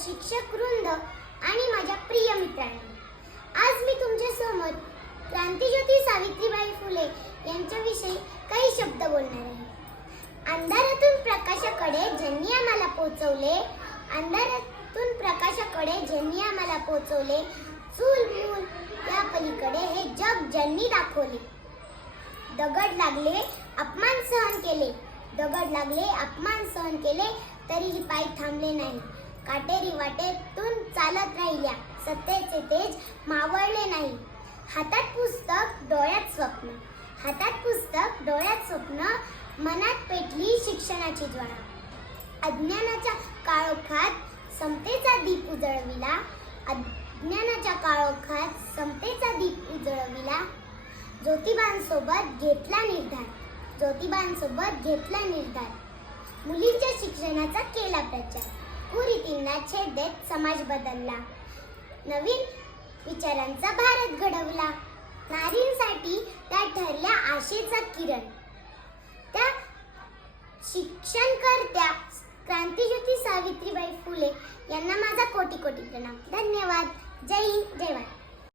शिक्षक वृंद आणि माझ्या प्रिय मित्रांनो, आज मी तुमच्या समोर क्रांतिज्योती सावित्रीबाई फुले यांच्याविषयी काही शब्द बोलणार आहे. अंधारातून प्रकाशाकडे ज्यांनी आम्हाला पोहोचवले, अंधारातून प्रकाशाकडे ज्यांनी आम्हाला पोहोचवले, चूल मूल या पलीकडे हे जग ज्यांनी दाखवले. दगड लागले, अपमान सहन केले, दगड लागले, अपमान सहन केले, तरीही पाय थांबले नाही. काटेरी वाटेतून चालत राहिल्या, सत्तेचे तेज मावळले नाही. हातात पुस्तक, डोळ्यात स्वप्न, हातात पुस्तक, डोळ्यात स्वप्न, मनात पेटली शिक्षणाची ज्वाळा. अज्ञानाच्या काळोखात समतेचा दीप उजळविला, अज्ञानाच्या काळोखात समतेचा दीप उजळविला. ज्योतिबांसोबत घेतला निर्धार, ज्योतिबांसोबत घेतला निर्धार. मुलींच्या शिक्षणाचा केला प्रचार, कुरीतींना छेद देत समाज बदलला. नवीन विचारांचा भारत घडवला. नारींसाठी त्या ठरल्या आशेचा किरण. त्या शिक्षणकर्त्या क्रांतिज्योती सावित्रीबाई फुले यांना माझा कोटी कोटी प्रणाम. धन्यवाद. जय हिंद, जय भारत.